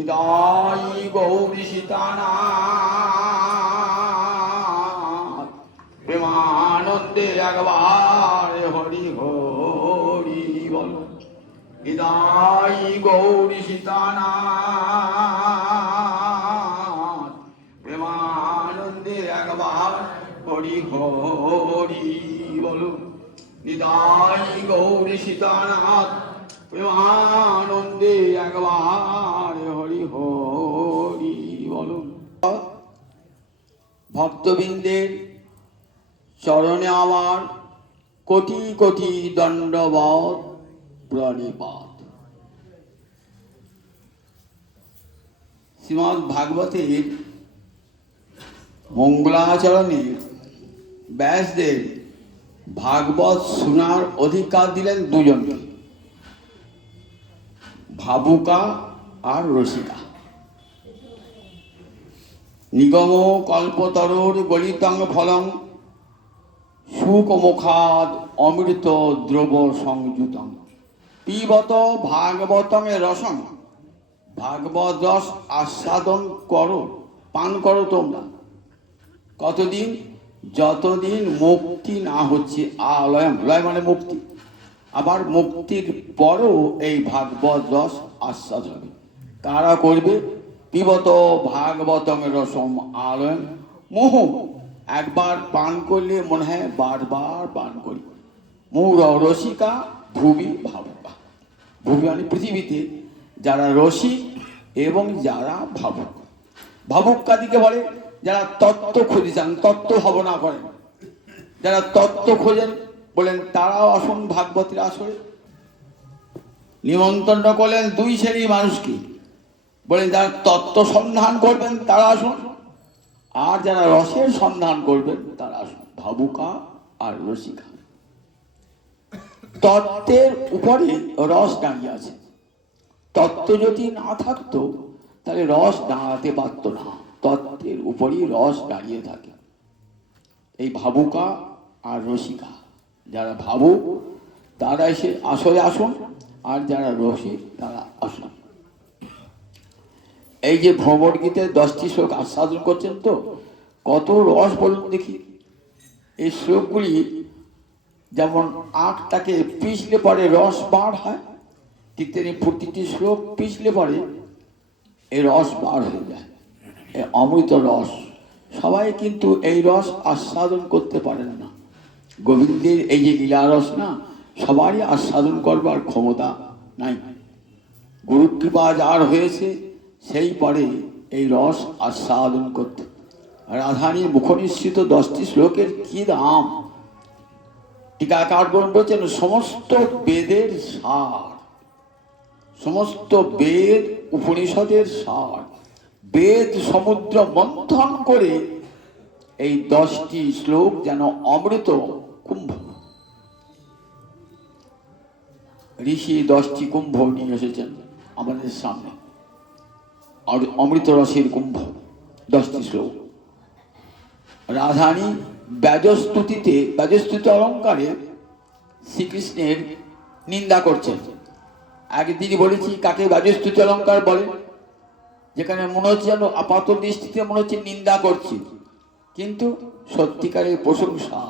নিতাই গৌরী সীতানাথ প্রেমানন্দে একবার হরি হরি বল। নিতাই গৌরী সীতানাথ প্রেমানন্দে একবার হরি হরি বল। নিতাই গৌরী সীতানাথ প্রেমানন্দে একবার হরি হরি বল। ভক্তবৃন্দের চরণে আমার কোটি কোটি দণ্ডবত প্রণিপাত। শ্রীমদ্ ভাগবতের মঙ্গলাচরণে ব্যাসদেব ভাগবত শোনার অধিকার দিলেন দুজনকে, ভাবুকা আর রসিকা। নিগম কল্পতরুর গলিতং ফলং সুকমুখাদ অমৃত দ্রব সংযুতং পিবত ভাগবতং রসং। ভাগবত রস আস্বাদন করো, পান করো তোমরা। কতদিন? যতদিন মুক্তি না হচ্ছে। আলয়ম, লয় মানে মুক্তি। আবার মুক্তির পরও এই ভাগবত রস আস্বাদ হবে। কারা করবে? পিবত ভাগবতং রসম আলয়ম মোহ। একবার পান করলে মনে হয় বারবার পান করি। মূর রসিকা ভুবি ভাবুকা। ভুবি মানে পৃথিবীতে যারা রসিক এবং যারা ভাবুক। ভাবুক কাদিকে বলে? যারা তত্ত্ব খুঁজে চান, তত্ত্ব ভাবনা করেন। যারা তত্ত্ব খোঁজেন বলেন তারাও আসুন ভাগবতের আসরে। নিমন্ত্রণ করলেন দুই শ্রেণীর মানুষকে, বলেন যারা তত্ত্ব সন্ধান করবেন তারা আসুন, আর যারা রসের সন্ধান করবেন তারা আসুন, ভাবুকা আর রসিকা। তত্ত্বের উপরে রস দাঁড়িয়ে আছে। তত্ত্ব যদি না থাকতো তাহলে রস দাঁড়াতে পারত না। তত্ত্বের উপরই রস দাঁড়িয়ে থাকে। এই ভাবুকা আর রসিকা, যারা ভাবুক তারা এসে আসরে আসুন, আর যারা রসিক তারা আসুন। এই যে ভ্রমর গীতে 10টি শ্লোক আস্বাদন করছেন, তো কত রস বলুন দেখি। এই শ্লোকগুলি যেমন আখটাকে পিছলে পরে রস বার হয়, ঠিক তেমনি প্রতিটি শ্লোক পিছলে পরে এই রস বার হয়ে যায়। এই অমৃত রস। সবাই কিন্তু এই রস আস্বাদন করতে পারেন না। গোবিন্দের এই যে লীলা রস না, সবারই আস্বাদন করবার ক্ষমতা নাই। গুরুর কৃপা যার হয়েছে সেই পরে এই রস আস্বাদন করতে। রাধারণীর মুখনিসৃত 10টি শ্লোকের কি দাম! টিকাকারগণ বলছেন সমস্ত বেদের সার, সমস্ত বেদ উপনিষদের সার। বেদ সমুদ্র মন্থন করে এই 10টি শ্লোক যেন অমৃত কুম্ভ। ঋষি 10টি কুম্ভ নিয়ে এসেছেন আমাদের সামনে, আর অমৃত রসের কুম্ভ 10টি শ্লোক। রাধারণী ব্যাজস্তুতিতে, ব্যাজস্তুতি অলঙ্কারে শ্রীকৃষ্ণের নিন্দা করছেন। একদিনই বলেছি কাকে ব্যাজস্তুতি অলঙ্কার বলে, যেখানে মনে হচ্ছে যেন আপাত দৃষ্টিতে মনে হচ্ছে নিন্দা করছি, কিন্তু সত্যিকারের প্রশংসা।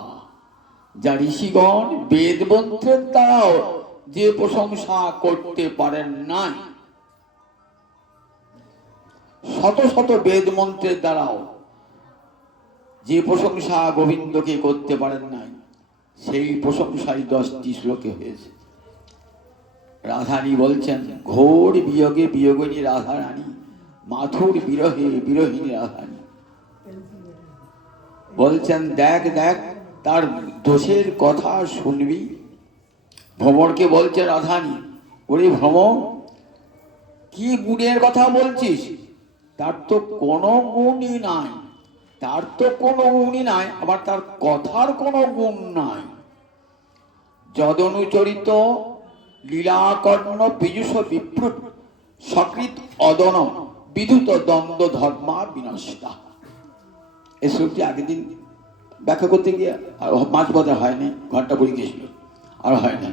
যা ঋষিগণ বেদমন্ত্রের দ্বারাও যে প্রশংসা করতে পারেন নাই, শত শত বেদ মন্ত্রের দ্বারাও যে প্রশংসা গোবিন্দকে করতে পারেন নাই, সেই প্রশংসাই 10টি শ্লোকে হয়েছে। রাধারানী বলছেন ঘোর বিয়োগে বিয়োগিনী রাধারানী, মাথুর বিরহে বিরহিনী রাধারানী। বলছেন দেখ দেখ তার দোষের কথা শুনবি। ভ্রমরকে বলছে রাধারানী, ওরে ভ্রমর, কি গুণের কথা বলছিস? তার তো কোনো গুণই নাই, তার তো কোনো গুণই নাই, আবার তার কথার কোনো গুণ নাই। যদনুচরিত লীলাকর্ণ পীযুষ বিপ্রুট সকৃত অদন বিধুত দ্বন্দ্ব ধর্মা বিনষ্টা। এই শ্লোকটি আগের দিন ব্যাখ্যা করতে গিয়ে মাঝ পথে হয়নি, ঘন্টা পড়ে গিয়েছিল, আর হয় না।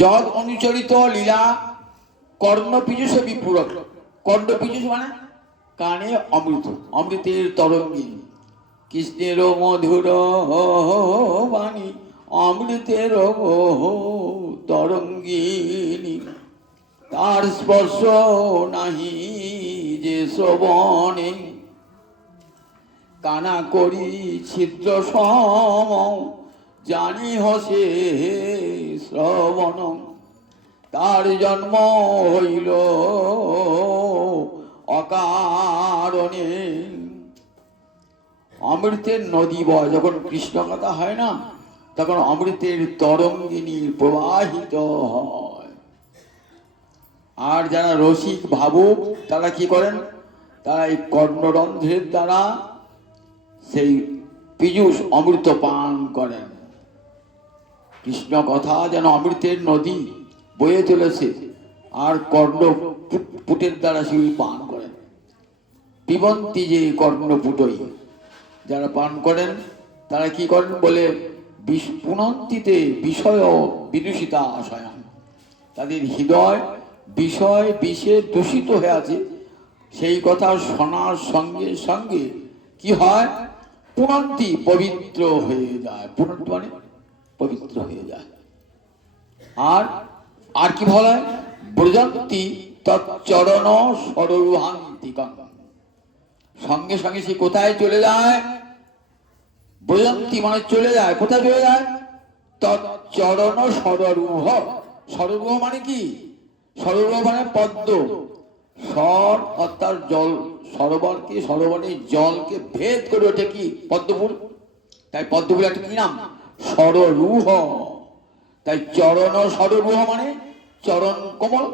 যদ অনুচরিত লীলা কর্ণ পীযুষ বিপুরক। কর্ণ পীযুষ মানে কানে অমৃত, অমৃতের তরঙ্গিনী। কৃষ্ণের মধুর বাণী অমৃতের তরঙ্গিনী। তার স্পর্শ নাহি যে শ্রবণে, কানা করি ছিদ্র সম জানি হসে শ্রবণ। তার জন্ম হইল অকারণে। অমৃতের নদী বয়, যখন কৃষ্ণ কথা হয় না, তখন অমৃতের তরঙ্গিনী প্রবাহিত হয়। আর যারা রসিক ভাবুক তারা কি করেন, তারা এই কর্ণরন্ধ্রের দ্বারা সেই পীযুষ অমৃত পান করেন। কৃষ্ণ কথা যেন অমৃতের নদী বয়ে চলেছে, আর কর্ণপুটের দ্বারা সেগুলি পান করেন। পিবন্তি যে কর্ণপুটই, যারা পান করেন তারা কি করেন বলে, পুনন্তিতে বিষয় বিদূষিতা আশয়ান। তাদের হৃদয় বিষয় বিষে দূষিত হয়ে আছে। সেই কথা শোনার সঙ্গে সঙ্গে কি হয়, পুনন্তি পবিত্র হয়ে যায়। পুনন্তি মানে পবিত্র হয়ে যায়। আর আর কি বলা হয়, ব্রজন্তি তৎচরণ সরোহান্তিকং। সঙ্গে সঙ্গে সে কোথায় চলে যায়, ব্রজন্তি মানে চলে যায়। কোথায় চলে যায়, তৎচরণ সররূহ। সররূহ মানে কি, সররূহ মানে পদ্ম। সর অর্থাৎ জল, সরোবরকে, সরোবরের জলকে ভেদ করে ওঠে কি পদ্মফুল। তাই পদ্মফুল একটা কি নাম, সররূহ। তাই চরণ সররূহ মানে চরণ কমল।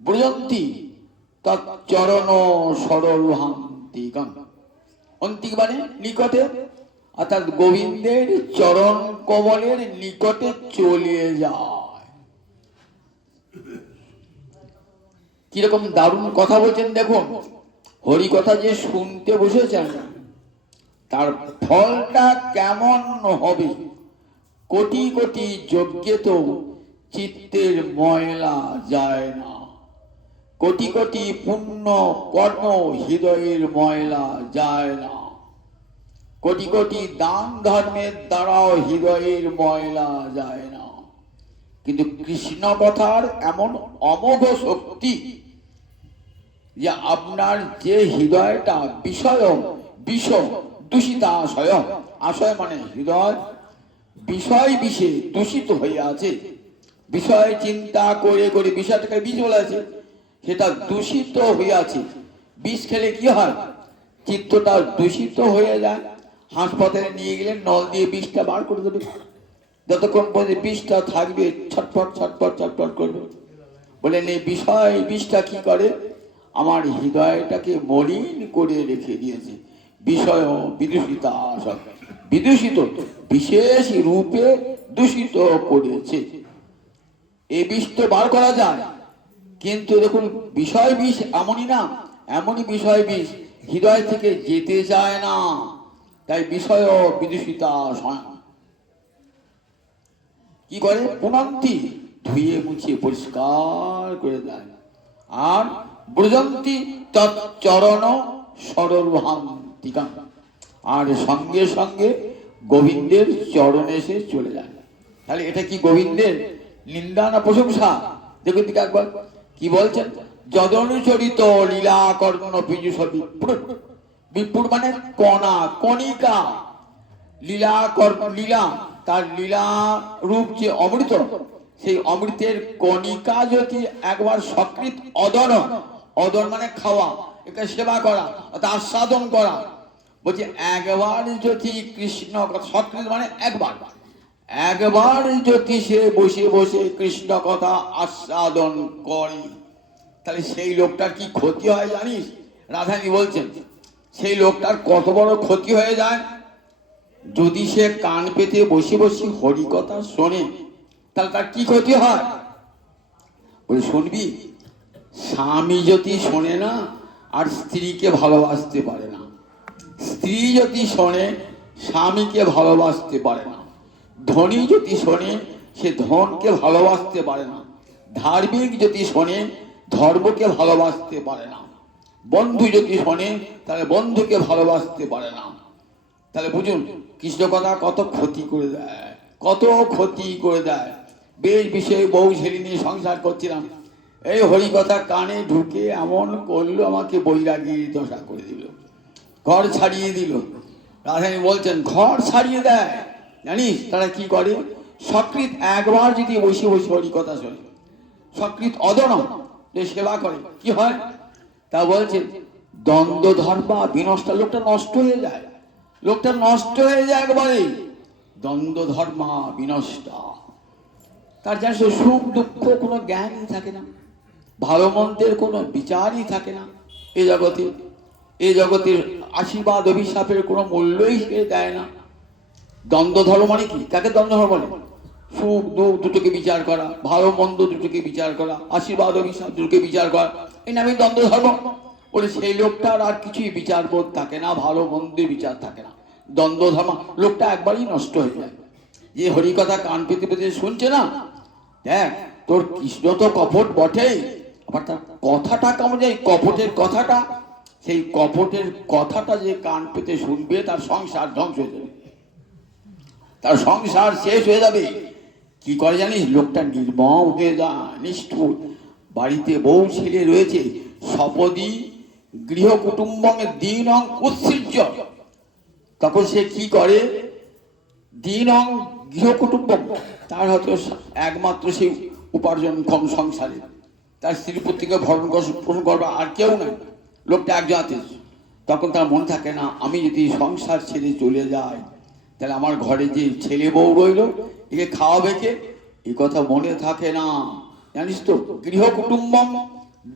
ব্রজন্তি তৎচরণ সররূহান্তিকং। অন্তিক মানে নিকটে, অর্থাৎ গোবিন্দের চরণ কমলের নিকটে চলে যায়। কিরকম দারুণ কথা বলছেন দেখুন। হরি কথা যে শুনতে বসেছেন, তার ফলটা কেমন হবে। কোটি কোটি যজ্ঞে তো চিত্তের ময়লা যায় না। কোটি কোটি পুণ্য কর্ম হৃদয়ের ময়লা যায় না। কোটি কোটি দান ধর্মের দ্বারাও হৃদয়ের ময়লা যায় না। কিন্তু কৃষ্ণ কথার এমন অমোঘ শক্তি যে আপনার যে হৃদয়টা বিষয় বিষ দূষিত আশয়, আশয় মানে হৃদয়, বিষয় বিষে দূষিত হয়ে আছে। বিষয় চিন্তা করে করে বিষয়টাকে বিষ বলা আছে, সেটা দূষিত হয়ে আছে। বিষ খেলে কি হয়, চিত্তটা দূষিত হয়ে যায়। হাসপাতালে নিয়ে গেলে নল দিয়ে বিষটা বার করে দেবে। যতক্ষণ পর্যন্ত বিষটা থাকবে ছটফট ছটফট ছটফট করবে। বলেন এই বিষয় বিষটা কি করে, আমার হৃদয়টাকে মলিন করে রেখে দিয়েছে। বিষয় বিদূষিত আসক, বিদূষিত বিশেষ রূপে দূষিত করেছে। এই বিষ তো বার করা যায়, কিন্তু দেখুন বিষয় বিষ এমনই না, এমনই বিষয় বিষ হৃদয় থেকে যেতে চায় না। তাই বিষয় বিদূষিতা কি করে, পুনন্তি ধুয়ে মুছিয়ে পরিষ্কার করে দেয়। আর ব্রজন্তি তৎচরণ সরোহান্তিকং, আর সঙ্গে সঙ্গে গোবিন্দের চরণে এসে চলে যায়। তাহলে এটা কি গোবিন্দের নিন্দা না প্রশংসা? দেখুন দিকে একবার কি বলছেন, যদনুচরিত লীলা কর্ণ পীযুষ বিপুর। বিপুর মানে কণা, কণিকা। লীলা কর্ণ, লীলা তার লীলা রূপ যে অমৃত, সেই অমৃতের কণিকা যদি একবার সকৃত অদন, অদন মানে খাওয়া, এটা সেবা করা অর্থাৎ আস্বাদন করা। বলছে একবার যদি কৃষ্ণ, সকৃত মানে একবার, একবার যদি সে বসে বসে কৃষ্ণ কথা আস্বাদন করে, তাহলে সেই লোকটার কি ক্ষতি হয় জানিস? রাধানী বলছেন সেই লোকটার কত বড় ক্ষতি হয়ে যায়। যদি সে কান পেতে বসে বসে হরি কথা শোনে, তাহলে তার কি ক্ষতি হয় বলে শুনবি। স্বামী যদি শোনে না আর স্ত্রীকে ভালোবাসতে পারে না, স্ত্রী যদি শোনে স্বামীকে ভালোবাসতে পারে না, ধনী যদি শোনে সে ধনকে ভালোবাসতে পারে না, ধার্মিক যদি শোনে ধর্মকে ভালোবাসতে পারে না, বন্ধু যদি শোনে তাহলে বন্ধুকে ভালোবাসতে পারে না। তাহলে বুঝুন কৃষ্ণ কথা কত ক্ষতি করে দেয়, কত ক্ষতি করে দেয়। বেশ বিষয়ে বউ ছেলে নিয়ে সংসার করছিলাম, এই হরি কথা কানে ঢুকে এমন করলো, আমাকে বৈরাগীর দশা করে দিল, ঘর ছাড়িয়ে দিল। রাধারানী বলছেন ঘর ছাড়িয়ে দেয়, জানিস তারা কি করে? সকৃত একবার যদি বসে বসে হরি কথা শোনে, সকৃত অদরম যে সেবা করে, কি হয় তা বলছে দ্বন্দ্ব ধর্মা বিনষ্ট, লোকটা নষ্ট হয়ে যায়, লোকটা নষ্ট হয়ে যায় একবারে। দ্বন্দ্ব ধর্মা বিনষ্ট, তার জানিস সুখ দুঃখ কোনো জ্ঞানই থাকে না, ভালো মন্দের কোনো বিচারই থাকে না। এই জগতের আশীর্বাদ অভিশাপের কোনো মূল্যই সে দেয় না। দ্বন্দ্ব ধর্ম মানে কি? কাকে দ্বন্দ্ব ধর্ম বলে? সুখ দুঃখ দুটোকে বিচার করা, ভালো মন্দ দুটোকে বিচার করা, আশীর্বাদ অভিশাপ দুটোকে বিচার করা, এই নামে দ্বন্দ্ব ধর্ম বলে। সেই লোকটার আর কিছুই বিচার বোধ থাকে না, ভালো মন্দের বিচার থাকে না। দ্বন্দ্ব ধর্ম লোকটা একবারই নষ্ট হয়ে যায়। যে হরি কথা কান পেতে পেতে শুনছে না, দেখ তোর কৃষ্ণ তো কপট বটেই, আবার তার কথাটা কেমন যায়, কপটের কথাটা, সেই কপটের কথাটা যে কান পেতে শুনবে তার সংসার ধ্বংস হয়ে যাবে, তার সংসার শেষ হয়ে যাবে। কি করে জানিস? লোকটা নির্মম হয়ে যায়, নিষ্ঠুর। বাড়িতে বউ ছেলে রয়েছে, সপদি গৃহ কুটুম্বঙ্গে দিন অং উৎসৃজ্য, তখন সে কি করে? দিন অং গৃহ কুটুম্ব, তার হয়তো একমাত্র সেই উপার্জন কম সংসারে, তার স্ত্রী পুত্রকে ভরণ পোষণ করবে আর কেউ নাই, লোকটা একজন আছে। তখন তার মনে থাকে না আমি যদি সংসার ছেড়ে চলে যাই তাহলে আমার ঘরে যে ছেলে বউ রইল একে খাওয়াবে কে, এ কথা মনে থাকে না, জানিস তো। গৃহ কুটুম্বম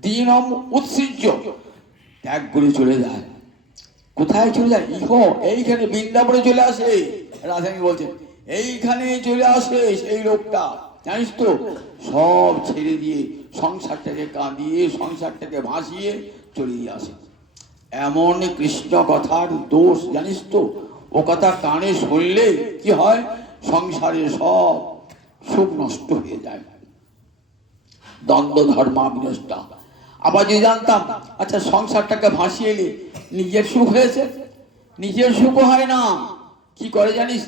দিনম উৎসৃজ্য, ত্যাগ করে চলে যায়। কোথায় চলে যায়? ইহ এইখানে বৃন্দাবনে চলে আসে। রাধারানী বলছেন এইখানে চলে আসে সেই লোকটা, জানিস তো। সব ছেড়ে দিয়ে সংসারটাকে কাঁদিয়ে সংসারটাকে ভাসিয়ে চলে আসে। এমন কৃষ্ণ কথার দোষ জানিস তো। ও কথা কানে শুনলে কি হয়? সংসারে সব সুখ নষ্ট হয়ে যায়, দ্বন্দ্ব ধর্মা বিনষ্ট। আবার যদি জানতাম আচ্ছা সংসারটাকে ভাসিয়ে এলে নিজের সুখ হয়েছে, নিজের সুখ হয় না। কি করে জানিস?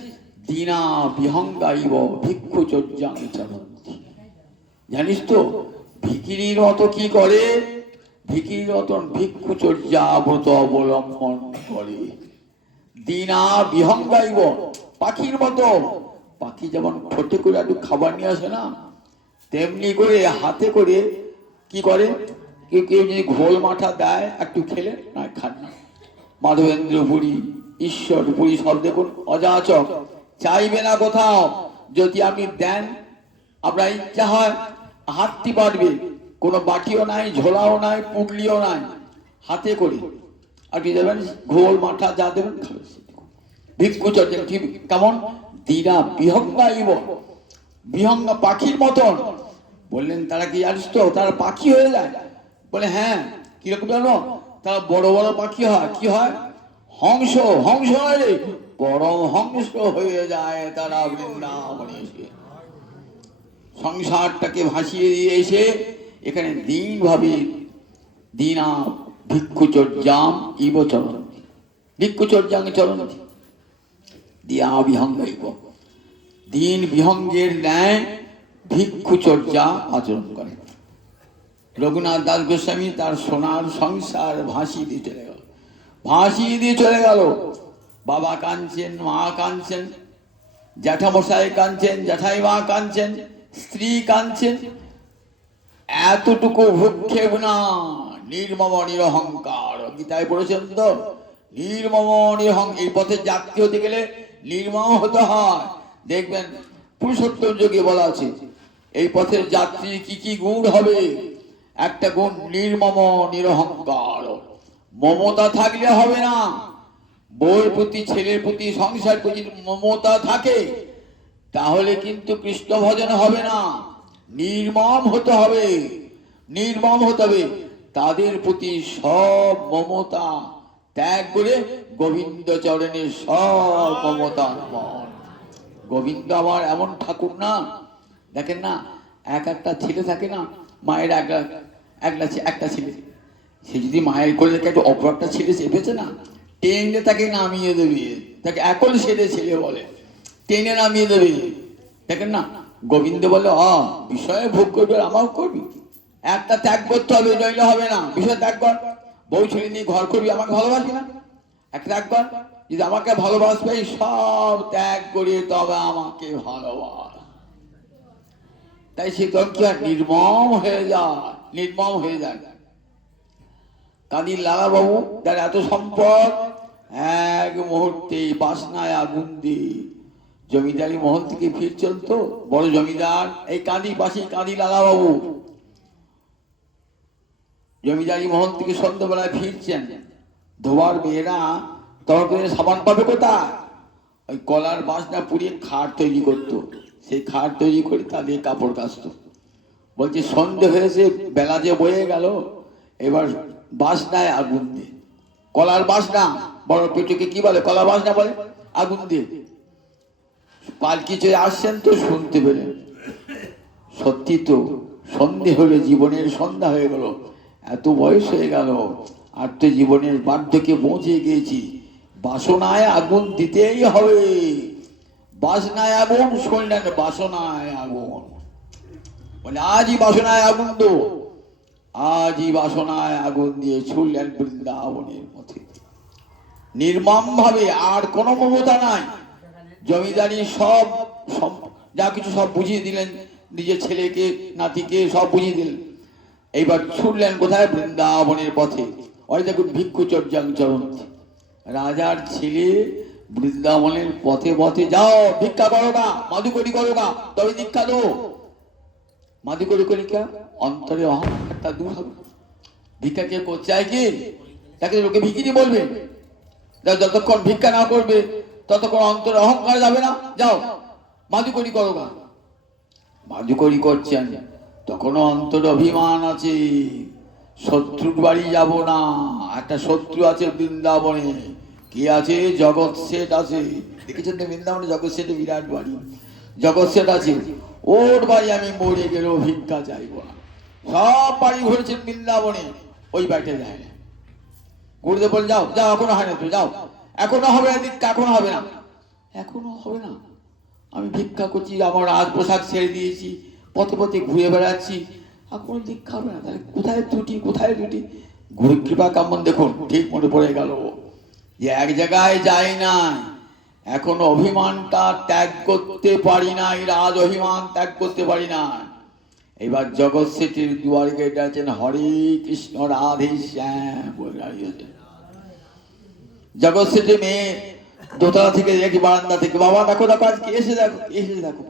দীনা বিহঙ্গাইব ভিক্ষুচর্যাং চরন্তি, জানিস তো ভিখিরির মতো কি করে? ভিখিরির মতন ভিক্ষুচর্যা ব্রত অবলম্বন করে। দীনা বিহঙ্গাইব, পাখির মতো। পাখি যেমন ঠোঁটে করে একটু খাবার নিয়ে আসে না, তেমনি করে হাতে করে কি করে? কেউ কেউ যদি ঘোল মাঠা দেয় একটু খেলে, না খান না। মাধবেন্দ্র পুরী, ঈশ্বর পুরী সব দেখুন অযাচক, চাইবে না কোথাও। যদি আপনি দেন আপনার ইচ্ছা হয় হাতটি পারবে, কোনো বাটিও নাই, ঝোলাও নাই, পুটলিও নাই, হাতে করে আপনি দেবেন ঘোল মাঠা যা দেবেন খাবে। ভিক্ষুচর্যা ঠিক কেমন? দীনা বিহঙ্গাইব, বিহঙ্গা পাখির মতন। বললেন তারা কি জানিস তো তারা পাখি হয়ে যায়? বলে হ্যাঁ। কিরকম জানো? তারা বড় বড় পাখি হয়, কি হয়? হংস, হংস হয় রে, বড় হংস হয়ে যায় তারা বৃন্দাবনে এসে। সংসারটাকে ভাসিয়ে দিয়ে এসে এখানে দিন ভাবে দীনা ভিক্ষুচর্যাম ইব চরন্তি, ভিক্ষুচর্যাং চরন্তি দিয়া বিহঙ্গাইব, দিন বিহঙ্গের ন্যায় ভিক্ষুচর্যা আচরণ করে। রঘুনাথ দাস গোস্বামী তার সোনার সংসার ভাসিয়ে দিয়ে চলে গেল, ভাসিয়ে দিয়ে চলে গেল। বাবা কাঁদছেন, মা কাঁদছেন, জ্যাঠামশাই কাঁদছেন, জ্যাঠাই মা কাঁদছেন, স্ত্রী কাঁদছেন। এতটুকু ভ্রুক্ষেপ না, নির্মম নিরহংকার। গীতায় পড়েছেন তো, নির্মম নিরহং। এই পথে যাত্রী হতে গেলে নির্মম হতে হয়। দেখবেন পুরুষোত্তম যোগে বলা আছে এই পথের যাত্রী কি কি গুণ হবে। একটা গুণ নির্মম নিরহংকার। মমতা থাকলে হবে না। বউর প্রতি, ছেলের প্রতি, সংসার প্রতি মমতা থাকে তাহলে কিন্তু কৃষ্ণ ভজন হবে না। নির্মম হতে হবে, নির্মম হতে হবে। তাদের প্রতি সব মমতা ত্যাগ করে গোবিন্দ চরণে সব মমতা অর্পণ। গোবিন্দ আমার এমন ঠাকুর না, দেখেন না একটা ছেলে থাকে না, মায়ের একটা ছেলে, সে যদি মায়ের কোলে একটা অপর একটা ছেলে চেপেছে না, টেনে তাকে নামিয়ে দেবে, তাকে একল ছেলে ছেলে বলে, টেনে নামিয়ে দেবে। দেখেন না, গোবিন্দ বলে বিষয়ে ভোগ করবে, আমাও করবি, একটা ত্যাগ করতে হবে, নইলে হবে না। বিষয় ত্যাগ কর, বউ ছেলে নিয়ে ঘর করবি, আমাকে ভালোবাসবি না, একটা ত্যাগ কর, যদি আমাকে ভালোবাসবে সব ত্যাগ করে তবে আমাকে ভালোবাস। তাই সে তখন কি হয়, নির্মম হয়ে যায়, নির্মম হয়ে যায়। কাজী লালা বাবু যার এত সম্পদ, এক মুহূর্তে বাসনায় আগুন দিয়ে জমিদারি মহল থেকে ফিরছেন তো বড় জমিদার, এই কাঁদি পাশে কাঁদি লালা বাবু জমিদারি মহল থেকে সন্ধ্যাবেলায় ফিরছেন। ধোয়ার মেয়েরা তরকারি সাবান পাবে কোথায়? ওই কলার বাসনা পুড়িয়ে খাট তৈরি করতো, সেই খাট তৈরি করে তাদের কাপড় কাচত। বলছে সন্ধে হয়েছে, বেলা যে বয়ে গেল, এবার বাসনায় আগুন দিয়ে, কলার বাসনা, বড় পেটুকে কি বলে, কলা বাসনা বলে, আগুন দিয়ে পালকি চলে আসছেন তো শুনতে পেলেন, সত্যি তো সন্ধে হলে জীবনের সন্ধ্যা হয়ে গেল, এত বয়স হয়ে গেল, আর তো জীবনের বার্ধক্যে পৌঁছে গিয়েছি, বাসনায় আগুন দিতেই হবে। বাসনায় আগুন শুনলেন, বাসনায় আগুন বলে আজই বাসনায় আগুন দো, আজই বাসনায় আগুন দিয়ে ছুড়লেন বৃন্দাবনের পথে নির্মম ভাবে। আর কোনো মমতা নাই, জমিদারি সব যা কিছু সব বুঝিয়ে দিলেন, নিজের ছেলেকে নাতিকে সব বুঝিয়ে দিলেন। এইবার ছুটলেন কোথায়? বৃন্দাবনের পথে। ওই দেখুন ভিক্ষু চর্যাং চরন্তি, রাজার ছেলে বৃন্দাবনের পথে পথে যাও, ভিক্ষা করো না, মাদুকরি করো না, তবে দীক্ষা দো। মাদুকরি করি কে? অন্তরে অহংকারটা দূর হবে। ভিক্ষা কে করতে চায় কি? তাকে লোকে ভিখিরি বলবে, যতক্ষণ ভিক্ষা না করবে ততক্ষণ অন্তরে অহংকার যাবে না। যাও মাদুকরি করো না। মাদুকরি করছেন, তখনও অন্তরে অভিমান আছে, শত্রুর বাড়ি যাব না। একটা শত্রু আছে বৃন্দাবনে, কি আছে? জগৎ শেঠ আছে। দেখেছেন তো বৃন্দাবনে জগৎ শেঠের বিরাট বাড়ি, জগৎ শেঠ আছে, ওর বাড়ি আমি মরে গেলেও ভিক্ষা চাইব না। সব বাড়ি ঘুরেছেন বৃন্দাবনে, ওই বাড়িতে যায় না। গুরুদেব বলে যাও যাও, এখনো হয় না, তো যাও, এখনো হবে না দীক্ষা, এখনো হবে না, এখনো হবে না। আমি ভিক্ষা করছি, আমার রাজ পোশাক ছেড়ে দিয়েছি, পথে পথে ঘুরে বেড়াচ্ছি, এখনো দীক্ষা হবে না। তাহলে কোথায় ত্রুটি, কোথায় ত্রুটি? গুরু কৃপা কামন দেখুন, ঠিক মনে পড়ে গেল যে এক জায়গায় যাই না, এখনো অভিমানটা ত্যাগ করতে পারি নাই, রাজ অভিমান ত্যাগ করতে পারি না। এবার জগৎ শেঠের দুয়ারে গেটে আছেন, হরে কৃষ্ণ রাধে শ্যাম বলে দাঁড়িয়েছেন। জগৎ শেঠের মেয়ে দোতলা থেকে দেখি, বারান্দা থেকে, বাবা দেখো দেখো আজকে এসে দেখো, এসে দেখো।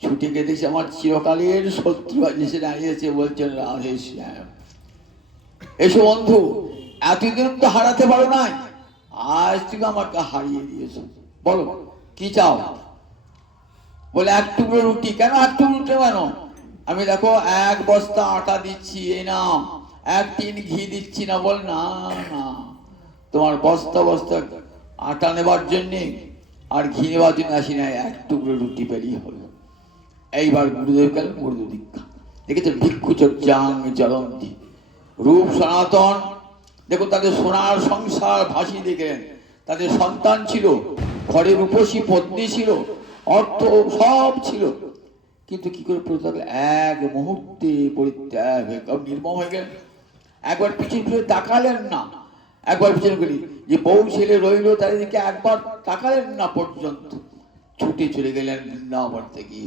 ছুটে গিয়ে দেখছি আমার চিরকালের শত্রু আজ এসে দাঁড়িয়েছে, বলছেন রাধে শ্যাম। এসো বন্ধু, এতদিন তো হারাতে পারো নাই, আজ তুমি আমাকে হারিয়ে দিয়েছো, বলো কি চাও? বলে এক টুকরো রুটি। কেন এক টুকরো রুটি? কেন? আমি দেখো এক বস্তা আটা দিচ্ছি, এই নাও, এক টিন ঘি দিচ্ছি না। বল না না, তোমার বস্তা বস্তা আটা নেবার জন্যে আর ঘি নেবার জন্য আসি না, এক টুকরো রুটি পেলেই হবে। এইবার গুরুদেব গেল, গুরুদেব দীক্ষা। দেখেছেন ভিক্ষু চর্যাং চরন্তি, রূপ সনাতন। দেখুন তাদের সোনার সংসার ভাসিয়ে দেখলেন, তাদের সন্তান ছিল, ঘরে রূপসী পত্নী ছিল, অর্থ সব ছিল, কিন্তু কি করে পড়ে থাকলে এক মুহূর্তে পরিত্যাগ নির্মম হয়ে গেলেন। একবার পিছনে ফিরে তাকালেন না, একবার পিছনে গেলি যে বউ ছেলে রইল তাদেরকে একবার তাকালেন না পর্যন্ত, ছুটে চলে গেলেন বৃন্দাবন থেকে।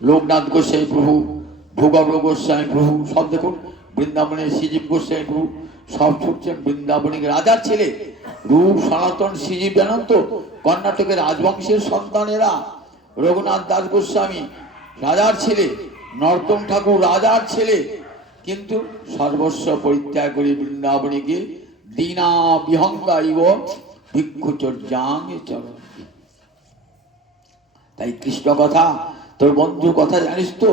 লোকনাথ গোস্বামী প্রভু, ভূগর্ভ গোস্বামী প্রভু সব দেখুন, বৃন্দাবনের শ্রীজীব গোস্বামী প্রভু সব ছুটছেন বৃন্দাবনের রাজার ছেলে। রূপ সনাতন শ্রীজীব জানান তো, কর্ণাটকের রাজবংশের সন্তানেরা। রঘুনাথ দাস গোস্বামী রাজার ছেলে, নরোত্তম ঠাকুর রাজার ছেলে, কিন্তু সর্বস্ব পরিত্যাগ করে বৃন্দাবনে গিয়ে দীনা বিহঙ্গাইব ভিক্ষু চর্যাং চরন্তি। তাই কৃষ্ণ কথা, তোর বন্ধুর কথা জানিস তো,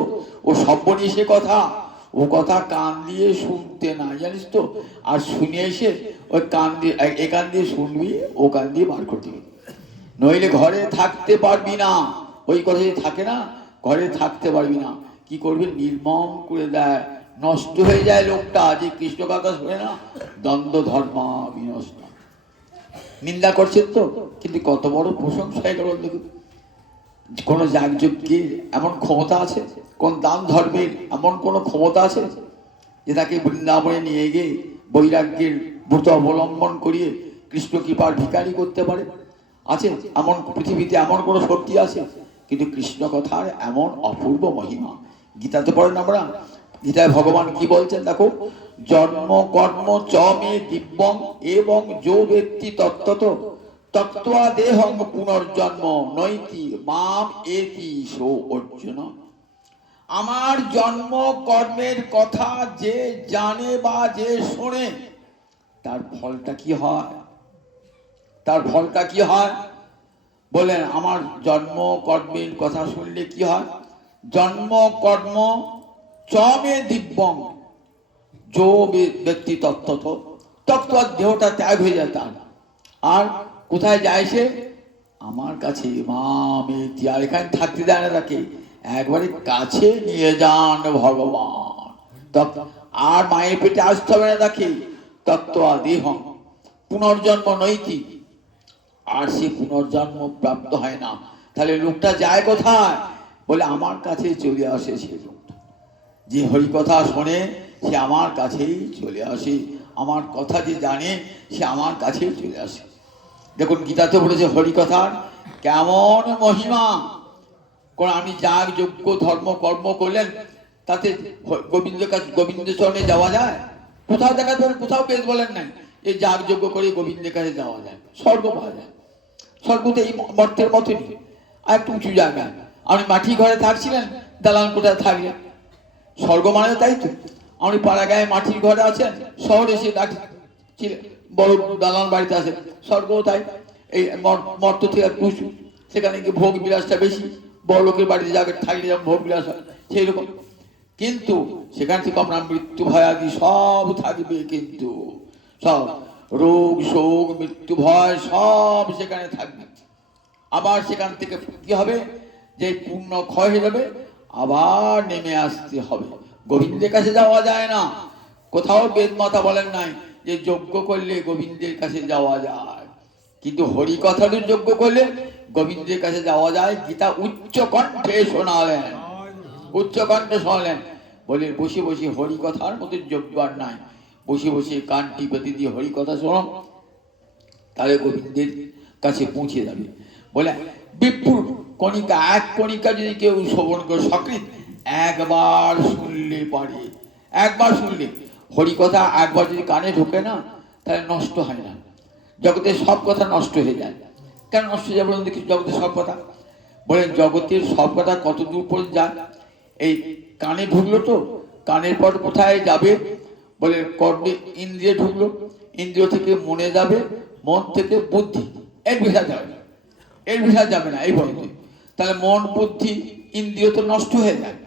ও সর্বনিশে কথা, ও কথা কান দিয়ে শুনতে না, জানিস তো। আর শুনে এসে ওই কান দিয়ে, এ কান দিয়ে শুনবি, ও কান দিয়ে বার করতে, নইলে ঘরে থাকতে পারবি না। ওই কথা যদি থাকে না, ঘরে থাকতে পারবি না। কি করবি? নির্মম করে দেয়, নষ্ট হয়ে যায় লোকটা। যে কৃষ্ণ কথা শুনে না, দ্বন্দ্ব ধর্মা বিনষ্ট। নিন্দা করছেন তো, কিন্তু কত বড় প্রশংসা এটা বল দেখুন। কোন যাগযজ্ঞের এমন ক্ষমতা আছে? কোন দান ধর্মের এমন কোন ক্ষমতা আছে যে তাকে বৃন্দাবনে নিয়ে গিয়ে বৈরাগ্যের ব্রত অবলম্বন করিয়ে কৃষ্ণ কৃপার ভিখারি করতে পারে? আছে এমন? পৃথিবীতে এমন কোন শক্তি আছে? কিন্তু কৃষ্ণ কথার এমন অপূর্ব মহিমা। গীতাতে পড়েন আমরা, গীতায় ভগবান কি বলছেন দেখো, জন্ম কর্ম চ মে দিব্যং এবং যো ব্যক্তি তত্ত্বত তত্ত্বা দেহং পুনর্জন্ম নৈতি মাম এতি সো অর্জুন। আমার জন্ম কর্মের কথা যে জানে বা যে শোনে, তার ফলটা কি হয়? তার ফলটা কি হয় বলেন? আমার জন্ম কর্মের কথা শুনলে কি হয়? জন্ম কর্ম চমে দিব্যং, যো ব্যক্তি তত্ত্বত তত্ত্ব, দেহটা ত্যাগ হয়ে যায় তার। আর কোথায় যায় সে? আমার কাছে। মামে, আর এখানে থাকতে দেয় না তাকে, একবারে কাছে নিয়ে যান ভগবান। আর মায়ের পেটে আসতে হবে না তাকে। তত্ত্ব দেহং পুনর্জন্ম নৈতি, আর সে পুনর্জন্ম প্রাপ্ত হয় না। তাহলে লোকটা যায় কোথায়? বলে আমার কাছে চলে আসে। সে লোকটা যে হরি কথা শোনে, সে আমার কাছেই চলে আসে। আমার কথা যে জানে, সে আমার কাছেই চলে আসে। দেখুন গীতাতে বলেছে হরি কথার কেমন মহিমা। কোন আপনি যাগ যজ্ঞ ধর্ম কর্ম করলেন, তাতে গোবিন্দের কাছে, গোবিন্দের চরণে যাওয়া যায়? কোথাও দেখা যাবে? কোথাও বেদ বলেন নাই এই যাগ যজ্ঞ করে গোবিন্দের কাছে যাওয়া যায়, স্বর্গ পাওয়া যায়। স্বর্গ তো এই মর্তের মতনই, আর একটু উঁচু জায়গায়। আপনি মাটি ঘরে থাকছিলেন, দালান কোথায় থাকলেন, স্বর্গ মানে তাই তো। আপনি পাড়া গায়ে মাটির ঘরে আছেন, শহরে এসে ডাকছিলেন, বড় দালান বাড়িতে আছেন, স্বর্গও তাই। এই মর্ত থেকে উঁচু, সেখানে গিয়ে ভোগ বিলাসটা বেশি। বড় লোকের বাড়িতে যাবে থাকলে যেমন ভোগ বিলাস হয়, সেই রকম। কিন্তু সেখান থেকে আপনার মৃত্যু ভয় আদি সব থাকবে, কিন্তু সব রোগ শোক মৃত্যু ভয় সব সেখানে থাকবে। আবার সেখান থেকে কি হবে? যে পূর্ণ ক্ষয় হয়ে যাবে, আবার নেমে আসতে হবে। গোবিন্দের কাছে যাওয়া যায় না। কোথাও বেদ মাতা বলেন নাই যে যজ্ঞ করলে গোবিন্দের কাছে যাওয়া যায়, কিন্তু হরি কথার যজ্ঞ করলে গোবিন্দের কাছে যাওয়া যায়। গীতা উচ্চ কণ্ঠে শোনালেন, উচ্চ কণ্ঠে শোনালেন। বলে বসে বসে হরি কথার মতো যজ্ঞ আর নাই। বসে বসে কান টিপে দিয়ে হরি কথা শোনো, তাহলে গোবিন্দের কাছে পৌঁছে যাবে। বলে বিপুল কণিকা, এক কণিকা যদি কেউ শ্রবণ করে সকৃত, একবার শুনলে পারে। একবার শুনলে হরি কথা একবার যদি কানে ঢোকে না, তাহলে নষ্ট হয় না। জগতের সব কথা নষ্ট হয়ে যায়। কেন নষ্ট হয়ে যায় বলুন দেখি? জগতের সব কথা, বলেন জগতের সব কথা কত দূর পর্যন্ত যায়? এই কানে ঢুকলো তো, কানের পর কোথায় যাবে? বলে কর্ণে ইন্দ্রিয়ে ঢুকলো, ইন্দ্রিয় থেকে মনে যাবে, মন থেকে বুদ্ধি। এর বিষয় যাবে না, এর বিষয় যাবে না এই বলতে। তাহলে মন বুদ্ধি ইন্দ্রিয় তো নষ্ট হয়ে যায়,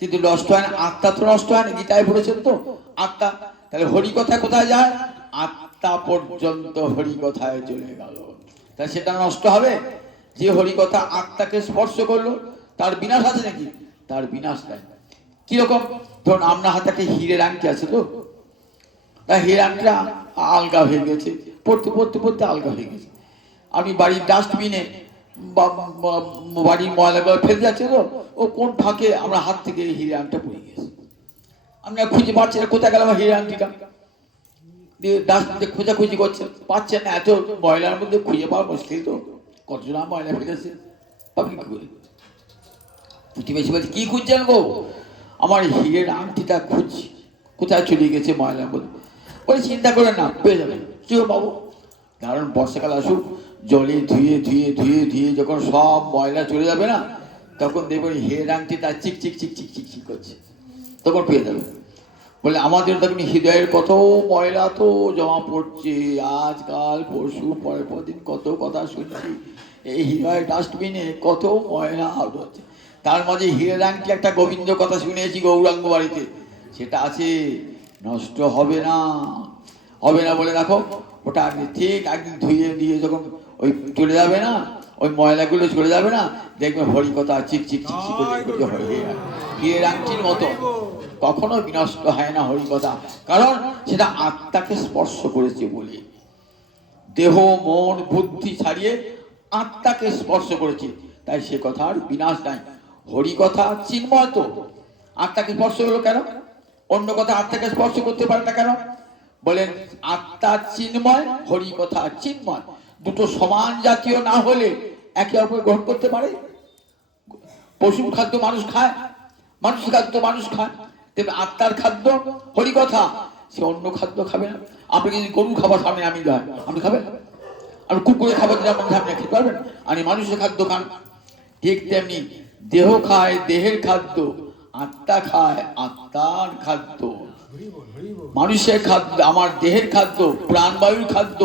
কিন্তু নষ্ট হয় না আত্মা, তো নষ্ট হয় না। গীতায় বলেছেন তো আত্মা। তাহলে হরি কথা কোথায় যায়? আত্মা পর্যন্ত হরি কথায় চলে গেল। তাহলে সেটা নষ্ট হবে? যে হরি কথা আত্মাকে স্পর্শ করলো, তার বিনাশ আছে নাকি? তার বিনাশ নাই। কিরকম? ধরুন আপনার হাতে একটা হীরের আংটি আছে তো, তা হীরের আংটিটা আলগা হয়ে গেছে, পড়তে পড়তে পড়তে আলগা হয়ে গেছে। আপনি বাড়ির ডাস্টবিনে বাড়ির ময়লাগুলো ফেলে যাচ্ছে তো, ও কোন ফাঁকে আমরা হাত থেকে হীরের আংটিটা পড়ে গেছে। আপনারা খুঁজে পাচ্ছেন না, কোথায় গেল আমার হীরের আংটিটা? দিয়ে ডাস্টবিনে খোঁজাখুঁজি করছেন, পাচ্ছেন না। এত ময়লার মধ্যে খুঁজে পাওয়া মুশকিল তো, কতজন ময়লা ফেলেছে আপনি কি করে? প্রতিবেশী বলছে কি খুঁজছেন গো? আমার হীরের আংটিটা খুঁজছি, কোথায় চলে গেছে ময়লার মধ্যে। বলে চিন্তা করেন না, পেয়ে যাবেন। কি হবে বাবু? কারণ বর্ষাকাল আসুক, জলে ধুয়ে ধুয়ে ধুয়ে ধুয়ে যখন সব ময়লা চলে যাবে না, তখন দেখবেন হীরের আংটিটা চিক চিক চিক চিক চিক চিক করছে, তখন পেয়ে যাবে। বলে আমাদের দেখুন হৃদয়ের কত ময়লা তো জমা পড়ছে, আজকাল পরশু পরের পর দিন কত কথা শুনছি, এই হৃদয়ের ডাস্টবিনে কত ময়লা আউট হচ্ছে। তার মাঝে হীরের আংটি একটা গোবিন্দ কথা শুনেছি গৌরাঙ্গ বাড়িতে, সেটা আছে, নষ্ট হবে না। হবে না বলে রাখো, ওটা আগে ঠিক একদিন ধুয়ে দিয়ে যখন ওই চলে যাবে না, ওই ময়লাগুলো চলে যাবে না, দেখবে হরিকথা চিকচিক চিকচিক করে হয়ে যায় হীরের আংটির মতো, কখনো বিনষ্ট হয় না হরিকথা, কারণ সেটা আত্মাকে স্পর্শ করেছে বলে। দেহ মন বুদ্ধি ছাড়িয়ে আত্মাকে স্পর্শ করেছে, তাই সে কথার বিনাশ নাই। হরিকথা চিন্ময় তো, আত্মাকে স্পর্শ হলো কেন? অন্য কথা আত্মাকে স্পর্শ করতে পারে না কেন? বলেন আত্মা চিন্ময়, হরিকথা চিন্ময়, দুটো সমান জাতীয় না হলে একে অপর গ্রহণ করতে পারে? পশুর খাদ্য মানুষ খায়, মানুষের খাদ্য মানুষ খায়, তেমনি আত্মার খাদ্য হরিকথা, সে অন্য খাদ্য খাবে না। আপনি যদি গরু খাবার সামনে আমি যায়, আপনি খাবেন? আপনি কুকুরের খাবার যদি আপনার সামনে খেতে পারবেন? আর মানুষের খাদ্য খান। ঠিক তেমনি দেহ খায় দেহের খাদ্য, আত্মা খায় আত্মার খাদ্য। মানুষের খাদ্য, আমার দেহের খাদ্য, প্রাণবায়ুর খাদ্য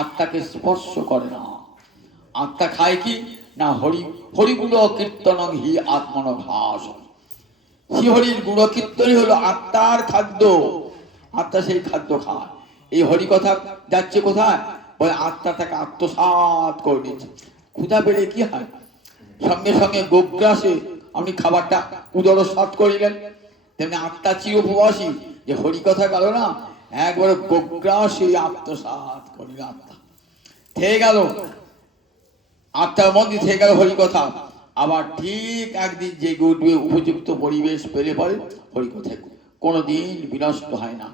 আত্মাকে স্পর্শ করে না। আত্মা খায় কি না হরি, হরিগুণ কীর্তন হি আত্মনভাস, শ্রীহরির গুণ কীর্তনই হলো আত্মার খাদ্য। আত্মা সেই খাদ্য খায়। এই হরি কথা যাচ্ছে কোথায়? বলে আত্মা তাকে আত্মসাৎ করে নিচ্ছে। ক্ষুধা বেড়ে কি হয়? সঙ্গে সঙ্গে গোগ্রাসে আপনি খাবারটা উদরসাৎ করিলেন, তেমনি আত্মা চিরোপবাসী, যে হরিকথা গেল না, একবারে গোগ্রাসে আত্মসাৎ করিল। আত্মা থেকে গেল, আত্মার মন্দির থেকে গেল হরিকথা। আবার ঠিক একদিন যে উঠবে, উপযুক্ত পরিবেশ পেলে পরে হরিকথা কোনোদিন বিনষ্ট হয় না।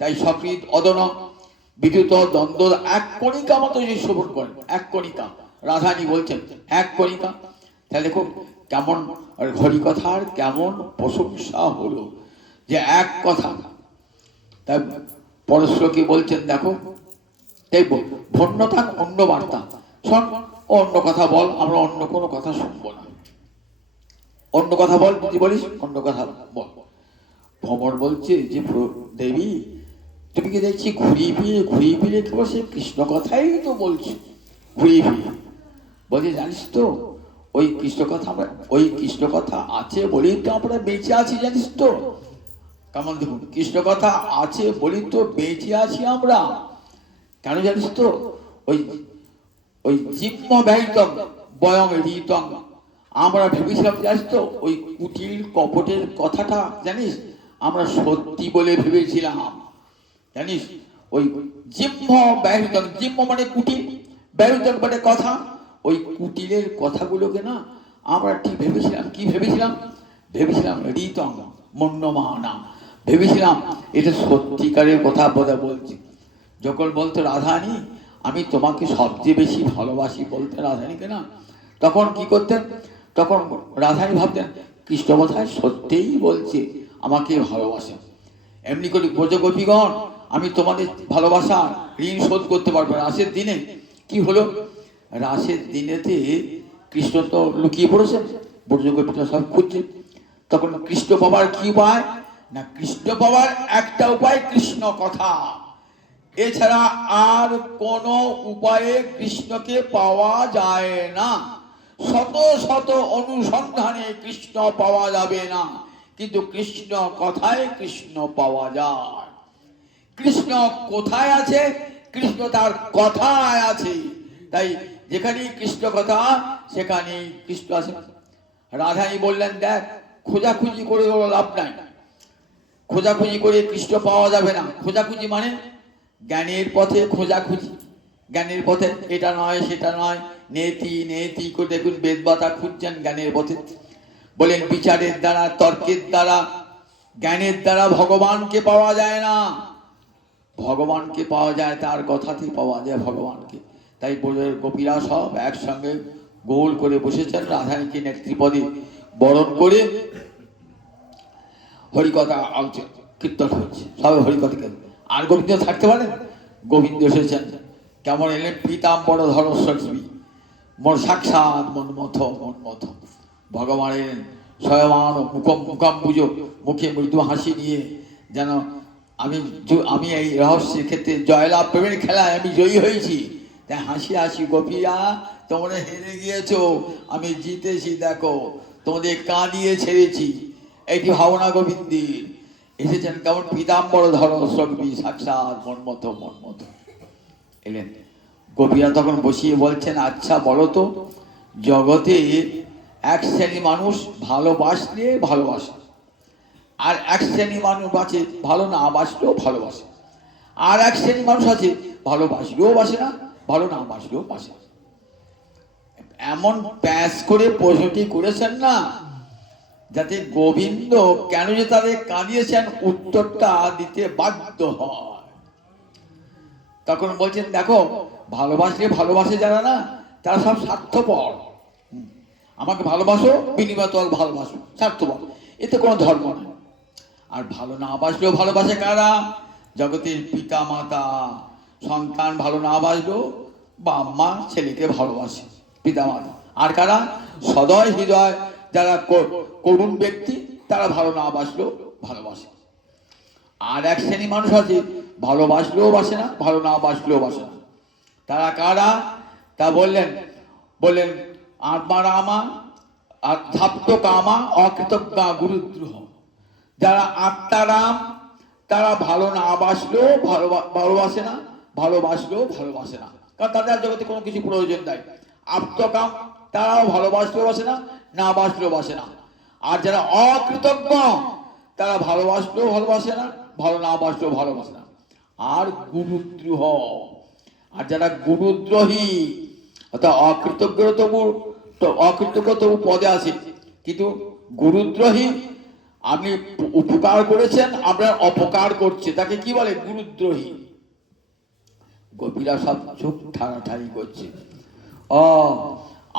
তাই সকৃত অদন বিদ্যুৎ দ্বন্দ্ব এক কণিকা মতো যে শ্রবণ করেন, এক কণিকা, রাধানী বলছেন এক কণিকা। তাহলে দেখুন কেমন হরিকথার কেমন প্রশংসা হলো, যে এক কথা। তাই পরশ্লোকে বলছেন দেখো, দেখবো ধন্যতান অন্য বার্তা, শোন অন্য কথা বল, আমরা অন্য কোনো কথা শুনবো না। অন্য কথা বল, যদি বলিস অন্য কথা বল। ভ্রমর বলছে যে দেবী তুমি কি দেখছি ঘুরিয়ে ফিরে কেবল সে কৃষ্ণ কথাই তো বলছি, ঘুরিয়ে ফিরে। বলছে জানিস তো ওই কৃষ্ণ কথা, আমরা ওই কৃষ্ণ কথা আছে বলেই তো আমরা বেঁচে আছি, জানিস তো? কেমন দেখুন, কৃষ্ণ কথা আছে বলেই তো বেঁচে আছি আমরা। কেন জানিস তো? ওই ওই জিম্ম ব্যয়িতম বয়ং ঋতং, আমরা ভেবেছিলাম জানিস তো ওই কুটিল কপটের কথাটা, জানিস আমরা সত্যি বলে ভেবেছিলাম, জানিস? ওই জিম্ম ব্যয়িতম, জিম্ম মানে কুটিল, ব্যয়িতম মানে কথা, ওই কুটিলের কথাগুলোকে না আমরা ঠিক ভেবেছিলাম, কি ভেবেছিলাম? ভেবেছিলাম ঋতং মন্যমানা, ভেবেছিলাম এটা সত্যিকারের কথা বোধহয় বলছি। যখন বলতো রাধানী আমি তোমাকে সবচেয়ে বেশি ভালোবাসি, বলতে রাধানীকে না, তখন কি করতেন? তখন রাধানী ভাবতেন কৃষ্ণ বোধহয় সত্যিই বলছে আমাকে ভালোবাসে। এমনি করে ব্রজগোপীগণ আমি তোমাদের ভালোবাসা ঋণ শোধ করতে পারবো। রাসের দিনে কি হলো? রাসের দিনেতে কৃষ্ণ তো লুকিয়ে পড়েছেন, ব্রজগোপীরা সব খুঁজছে। তখন কৃষ্ণ পাবার কি উপায়? না কৃষ্ণ পাবার একটা উপায় কৃষ্ণ কথা, এছাড়া আর কোন উপায়ে কৃষ্ণকে পাওয়া যায় না। শত শত অনুসন্ধানে কৃষ্ণ পাওয়া যাবে না, কিন্তু কৃষ্ণ কথায় কৃষ্ণ পাওয়া যায়। কৃষ্ণ কোথায় আছে? কৃষ্ণ তার কথায় আছে। তাই যেখানেই কৃষ্ণ কথা সেখানেই কৃষ্ণ আছে। রাধাই বললেন দেখ খোঁজাখুঁজি করে লাভ নাই, খোঁজাখুঁজি করে কৃষ্ণ পাওয়া যাবে না। খোঁজাখুঁজি মানে জ্ঞানের পথে খোঁজাখুঁজি, জ্ঞানের পথে এটা নয় সেটা নয়, নেতি নেতি করে দেখুন বেদবাতা খুঁজছেন জ্ঞানের পথে। বলেন বিচারের দ্বারা, তর্কের দ্বারা, জ্ঞানের দ্বারা ভগবানকে পাওয়া যায় না। ভগবানকে পাওয়া যায় তার কথাতেই পাওয়া যায় ভগবানকে। তাই ব্রজের গোপীরা সব একসঙ্গে গোল করে বসেছেন, রাধানীকে নেতৃপদে বরণ করে হরিকথা আলোচনা কীর্তন হচ্ছে, সবাই হরিকথা কীর্তন। আর গোবিন্দ থাকতে পারেন? গোবিন্দ এসেছেন কেমন এলেন? পীতাম্বর ধরস্বী, মোর সাক্ষাৎ মনমথ মনমথ। ভগবান এলেন স্বয়মান মুখাম্বুজ, মুখে মৃদু হাসি নিয়ে, যেন আমি এই রহস্যের ক্ষেত্রে জয়লাভ প্রেমের খেলায় আমি জয়ী হয়েছি, তাই হাসি হাসি গোপীরা তোমরা হেরে গিয়েছো, আমি জিতেছি, দেখো তোমাদের কাঁদিয়ে ছেড়েছি। এইটি ভাবনা গোবিন্দের। এসেছেন কেমন? পীতাম্বর ধরস্বী, সাক্ষাৎ মনমথ মনমথ এলেন। গোপীরা তখন বসিয়ে বলছেন, আচ্ছা বলো তো, জগতে এক শ্রেণী মানুষ ভালোবাসলে ভালোবাসে, আর এক শ্রেণী মানুষ আছে ভালো না বাসলেও ভালোবাসে, আর এক শ্রেণী মানুষ আছে ভালোবাসলেও বাসে না, ভালো না বাসলেও বাসে না। এমন প্যাঁচ করে প্রশ্নটি করেছেন না, যাতে গোবিন্দ কেন যে তাদের কাঁদিয়েছেন উত্তরটা দিতে বাধ্য হয়। তখন বলছেন, দেখো, ভালোবাসলে ভালোবাসে যারা না, তারা সব স্বার্থপর। আমাকে ভালোবাসো, বিনিময় তোমার ভালোবাসো, স্বার্থপর, এতে কোনো ধর্ম নেই। আর ভালো না বাসলেও ভালোবাসে কারা? জগতের পিতা মাতা। সন্তান ভালো না বাসলেও বাপ মা ছেলেকে ভালোবাসে, পিতা মাতা। আর কারা? সদয় হৃদয় যারা করুণ ব্যক্তি, তারা ভালো না বাসলেও ভালোবাসে। আর এক শ্রেণী মানুষ আছে ভালোবাসলেও বাসে না, ভালো না বাসলেও বাসে না। তারা কারা? তা বললেন আত্মারামা আর ধাপ্ত কামা অকৃতজ্ঞা গুরুদ্রোহ। যারা আত্মারাম, তারা ভালো না বাসলেও ভালোবাসে না, ভালোবাসলেও ভালোবাসে না, কারণ তাদের জগতে কোনো কিছু প্রয়োজন নাই। আত্মকাম, তারাও ভালোবাসলেও বাসে না, না বাসলেও বাসে না। আর যারা অকৃতজ্ঞ, তারা ভালোবাসলেও ভালোবাসে না, ভালো না বাসলেও ভালোবাসে না। আর গুরুদ্রোহ, আর যারা গুরুদ্রোহী, অর্থাৎ অকৃতজ্ঞ তবু পদে আছে, কিন্তু গুরুদ্রোহী, আপনি উপকার করেছেন, আপনার অপকার করছে, তাকে কি বলে? গুরুদ্রোহী। গোপীরা সব চোখ ঠাড়াঠাড়ি করছে।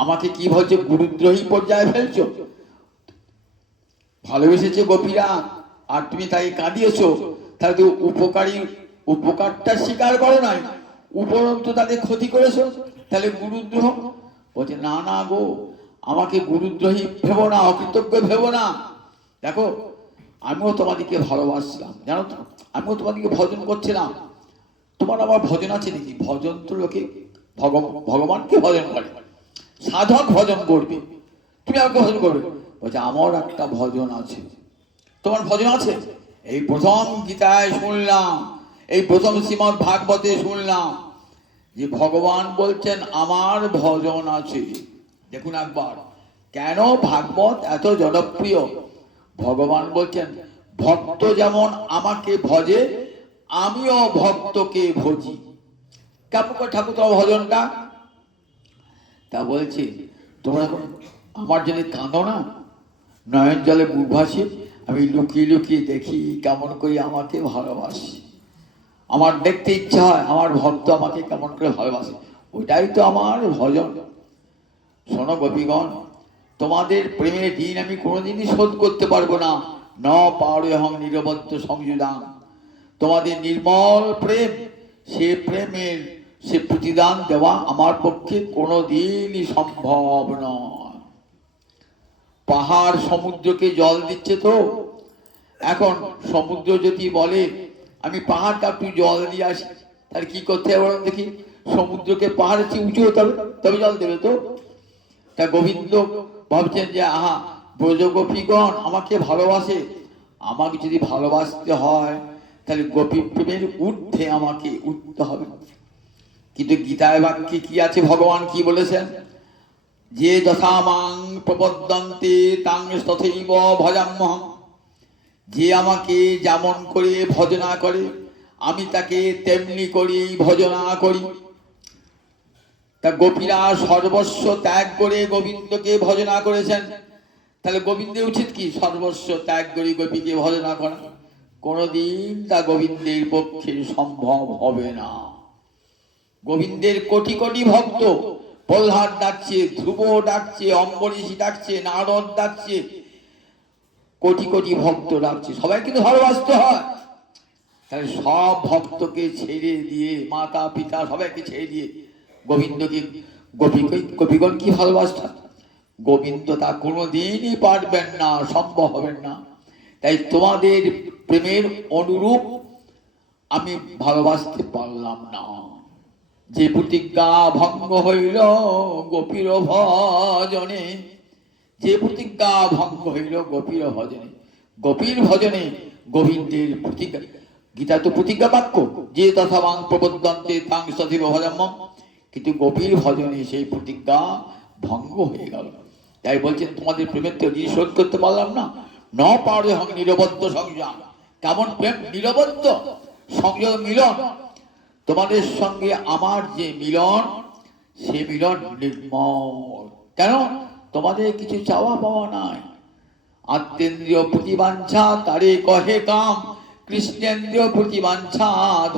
আমাকে কি বলছে? গুরুদ্রোহী পর্যায়ে ফেলছো? ভালোবেসেছে গোপীরা, আর তুমি তাই কাঁদিয়েছো, তাহলে তো উপকারটা স্বীকার করো নাই, উপরন্তু তাদের ক্ষতি করেছো, তাহলে গুরুদ্রোহ। বলছে, না না গো, আমাকে গুরুদ্রোহী ভেবো না, অকৃতজ্ঞ ভেবো না। দেখো, আমিও তোমাদেরকে ভালোবাসছিলাম, জানো তো, আমিও তোমাদেরকে ভজন করছিলাম। তোমার আবার ভজন আছে নাকি? ভজন তো লোকে ভগবানকে ভজন করে, সাধক ভজন করবে, তুমি আমাকে ভজন করবে। বলছে, আমার একটা ভজন আছে। তোমার ভজন আছে? এই প্রথম গীতায় শুনলাম, এই প্রথম শ্রীমদ্ ভাগবতে শুনলাম যে ভগবান বলছেন আমার ভজন আছে। দেখুন একবার, কেন ভাগবত এত জনপ্রিয়। ভগবান বলছেন, ভক্ত যেমন আমাকে ভজে, আমিও ভক্তকে ভজি। কেমন করে ঠাকুর তোমার ভজনটা? তা বলছে, তোমরা এখন আমার জন্য কাঁদো না, নয়ন জলে মুখ ভাসে, আমি লুকিয়ে লুকিয়ে দেখি কেমন করে আমাকে ভালোবাসি। আমার দেখতে ইচ্ছা হয় আমার ভক্ত আমাকে কেমন করে ভালোবাসে, ওইটাই তো আমার ভজন। শোনো গোপীগণ, তোমাদের প্রেমের ঋণ আমি কোনোদিনই শোধ করতে পারবো না। ন পারে হং নিরবদ্ধ সংযুদান। তোমাদের নির্মল প্রেম, সে প্রতিদান দেওয়া আমার পক্ষে কোনোদিনই সম্ভব নয়। পাহাড় সমুদ্রকে জল দিচ্ছে তো, এখন সমুদ্র যদি বলে আমি পাহাড়টা একটু জল দিয়ে আসি, তাহলে কি করতে হবে বলুন দেখি? সমুদ্রকে পাহাড়ের চেয়ে উঁচু হতে হবে, তবে জল দেবে তো। তা গোবিন্দ ভাবছেন যে আহা, ব্রজগোপীগণ আমাকে ভালোবাসে, আমাকে যদি ভালোবাসতে হয় তাহলে গোপী প্রেমের ঊর্ধ্বে আমাকে উঠতে হবে। কিন্তু গীতায় বাক্যে কি আছে? ভগবান কি বলেছেন? যে যথামাং প্রপদ্যন্তে তাং তথৈব ভজাম্যহং। যে আমাকে যেমন করে ভজনা করে, আমি তাকে তেমনি করেই ভজনা করি। তা গোপীরা সর্বস্ব ত্যাগ করে গোবিন্দকে ভজনা করেছেন, তাহলে গোবিন্দের উচিত কি? সর্বস্ব ত্যাগ করে গোপীকে ভজনা করা। কোনোদিন তা গোবিন্দের পক্ষে সম্ভব হবে না। গোবিন্দের কোটি কোটি ভক্ত, প্রহ্লাদ ডাকছে, ধ্রুব ডাকছে, অম্বরীশী ডাকছে, নারদ ডাকছে, কোটি কোটি ভক্ত ডাকছে, সবাই কিন্তু ভালোবাসতে হয়। তাহলে সব ভক্তকে ছেড়ে দিয়ে, মাতা পিতা সবাইকে ছেড়ে দিয়ে গোবিন্দকে গোপীগণ কি ভালোবাসত? গোবিন্দ তা কোনোদিনই পারবেন না, সম্ভব হবেন না। তাই তোমাদের প্রেমের অনুরূপ আমি ভালোবাসতে পারলাম না। যে প্রতিজ্ঞা ভঙ্গ হইল গোপীর ভজনে, যে প্রতিজ্ঞা ভঙ্গ হইল গোপীর ভজনে, গোপীর ভজনে গোবিন্দের প্রতিজ্ঞা। গীতা তো প্রতিজ্ঞা বাক্য, যে তথা মাং প্রবদ্ধন্তে তাং সথিব ভজাম্যম। কিন্তু গভীর ভজনে সেই প্রতিজ্ঞা ভঙ্গ হয়ে গেল। তাই বলছেন তোমাদের প্রেমের তো ঋণ শোধ করতে পারলাম না, ন পারে হোক নিরবদ্ধ সংযম। কেমন প্রেম? নিরবদ্ধ সংযম, মিলন। তোমাদের সঙ্গে আমার যে মিলন, সে মিলন নির্মল। কেন? তোমাদের কিছু চাওয়া পাওয়া নাই। আত্মেন্দ্রীয় প্রতিবাঞ্ছা তারে কহে কাম, কৃষ্ণেন্দ্রীয় প্রতিবাঞ্ছা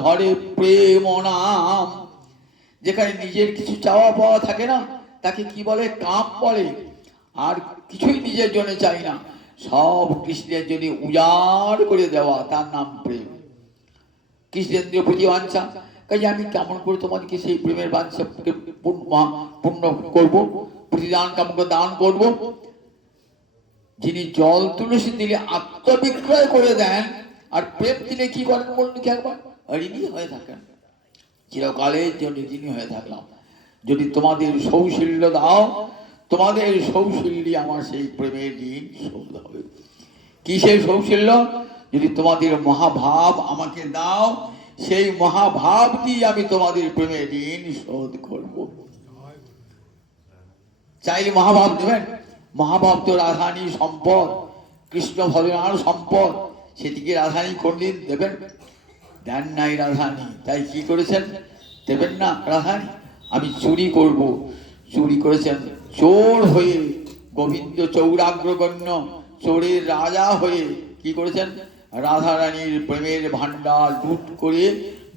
ধরে প্রেম নাম। যেখানে নিজের কিছু চাওয়া পাওয়া থাকে না, তাকে কি বলে? কাম বলে। আর কিছুই নিজের জন্য চাই না, সব কৃষ্ণের জন্য উজাড় করে দেওয়া, তার নাম প্রেম। কৃষ্ণেন্দ্রীয় প্রতিবাঞ্ছা, কাজে আমি কেমন করে তোমাদেরকে সেই প্রেমের বাঞ্ছাকে পূর্ণ করবো, প্রতিদান কেমন করে দান করবো? যিনি জল তুলসী দিলে আত্মবিক্রয় করে দেন, আর প্রেম দিলে কি করেন বলুন কি একবার? ঋণী হয়ে থাকেন, চিরকালের জন্য ঋণী হয়ে থাকলাম। যদি তোমাদের সৌশল্য দাও, তোমাদের সৌশল্যে আমার সেই প্রেমের ঋণ শোধ হবে। কি সেই সৌশল্য? যদি তোমাদের মহাভাব আমাকে দাও, সেই মহাভাব দিয়ে আমি তোমাদের প্রেমের ঋণ শোধ করব। চাইলে মহাভাব দেবেন। মহাভাব তো রাধারানীর সম্পদ, কৃষ্ণ ভজনার সম্পদ, সেটিকে রাধারানী কোনদিন দেবেন? দেন নাই রাধারানী। তাই কি করেছেন? দেবেন না রাধারানী। আমি চুরি করব, চুরি করেছেন। চোর হয়ে, গোবিন্দ চৌরাগ্রগণ্য চোরের রাজা হয়ে কি করেছেন? রাধারানীর প্রেমের ভান্ডার লুট করে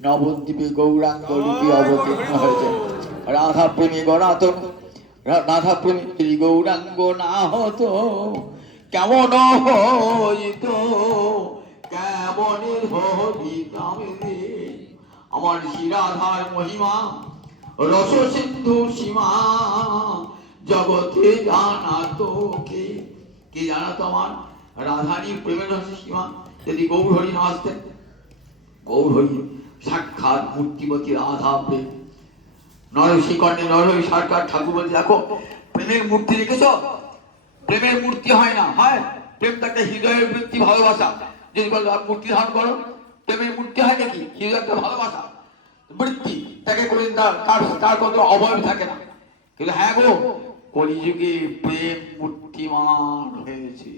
নবদ্বীপে গৌরাঙ্গ রূপে অবতীর্ণ হয়েছেন। রাধা প্রেমে গড়াতন, রাধা প্রেমে যদি গৌরাঙ্গ না হতো কেমন হইত, কেমন হইতাম রে। আমার শ্রীরাধার মহিমা রস সিন্ধু সীমা, জগতে জানা তো কে? কে জানাতো আমার রাধারানীর প্রেমের রস সীমা? যদি গৌর হরি না আসতেন। গৌর হরি সাক্ষাৎ মূর্তিমতী রাধা প্রেম। নরসী কর্ণে নরহরি সরকার ঠাকুর বলছে, দেখো প্রেমের মূর্তি রেখেছ, প্রেমের মূর্তি হয় না, হয় প্রেম তো একটা হৃদয়ের বৃত্তি, ভালোবাসা। যদি বলো মূর্তি ধারণ করো, প্রেমের মূর্তি হয় নাকি? হৃদয় একটা ভালোবাসা বৃত্তি, তাকে কোনদিন তার কত অবয়ব থাকে না। কিন্তু হ্যাঁ গো, কলিযুগে প্রেম মূর্তিমান হয়েছে।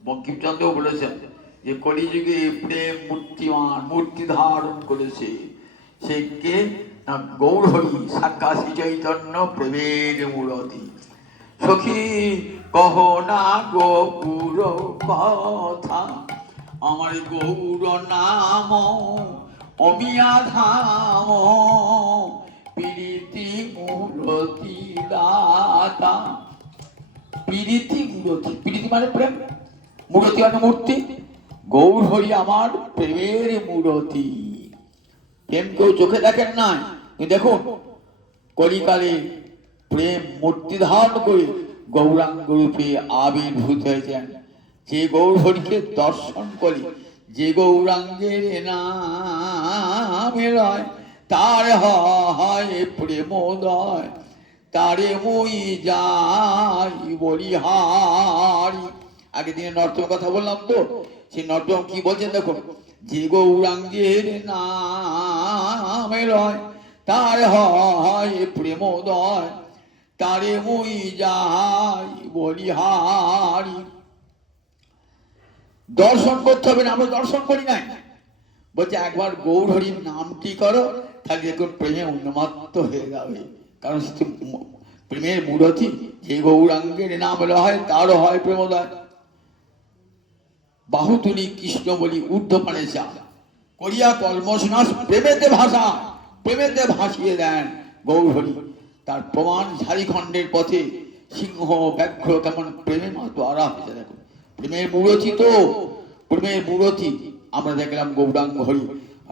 বঙ্কিমচন্দ্র বলেছেন যে কলিযুগে প্রেম মূর্তিমান, মূর্তি ধারণ করেছে। সে কে? না গৌর হরি সাক্ষাৎ শ্রী চৈতন্য প্রেমের মূরতি। সখী কহ না গৌর কথা, আমার গৌর নাম অমিয়া ধাম, প্রীতি মূরতি দাতা। প্রীতি মূরতি, প্রীতি মানে প্রেম, মূরতি মানে মূর্তি। গৌর হরি আমার প্রেমের মূরতি। প্রেম কেউ চোখে দেখেন না, দেখুন কলিকালে প্রেম মূর্তি ধারণ করে গৌরাঙ্গ রূপে আবির্ভূত হয়েছেন। যে গৌর হরিকে দর্শন করি, যে গৌরাঙ্গের নামে রয়, তার হয় প্রেমোদয়, তারে মই যাই বলিহারি। আগের দিনে নর্তমের কথা বললাম তো, সেই নর্তম কি বলছেন দেখুন, যে গৌরাঙ্গের নামে রয়, তার হয় প্রেমোদয়, তারে মই যাই বলিহারি। দর্শন করতে হবে না, আমরা দর্শন করি নাই। বলছে একবার গৌর হরির নামটি করো, তাহলে দেখুন প্রেমে উন্মাত্ত হয়ে যাবে। কারণ প্রেমের মূরতি, যে গৌরাঙ্গের নাম হয় তারও হয় প্রেমোদয়। বাহু তুলি কৃষ্ণ বলি ঊর্ধ্বপানে চা, করিয়া কর্মসনাশ প্রেমেতে ভাষা, প্রেমেতে ভাসিয়ে দেন গৌর হরি। তার প্রমাণ ঝাড়িখণ্ডের পথে সিংহ ব্যাঘ্র কেমন প্রেমে মাতো আরা হয়েছে। দেখুন প্রেমের মূরতি তো, প্রেমের মূরতি আমরা দেখলাম গৌরাঙ্গ হরি।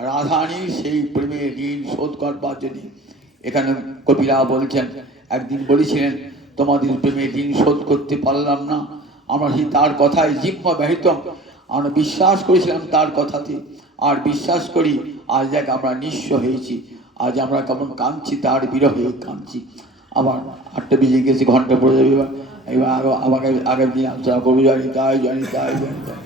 রাধারানীর সেই প্রেমের ঋণ শোধ করবার জন্য এখানে কবিরা বলছেন, একদিন বলেছিলেন তোমাদের প্রেমের ঋণ শোধ করতে পারলাম না। আমরা সেই তার কথায় জিহ্বা ব্যাহত, আমরা বিশ্বাস করেছিলাম তার কথাতে, আর বিশ্বাস করি আজ দেখ আমরা নিঃস্ব হয়েছি। আজ আমরা কেমন কাঁদছি, তার বিরহে কাঁদছি। আবার 8টা বেজে গেছে, ঘন্টা পড়ে যাবে। এবার আবার আগামী দিন আলোচনা করবো। জানি তাই, জানি তাই, জানি তাই।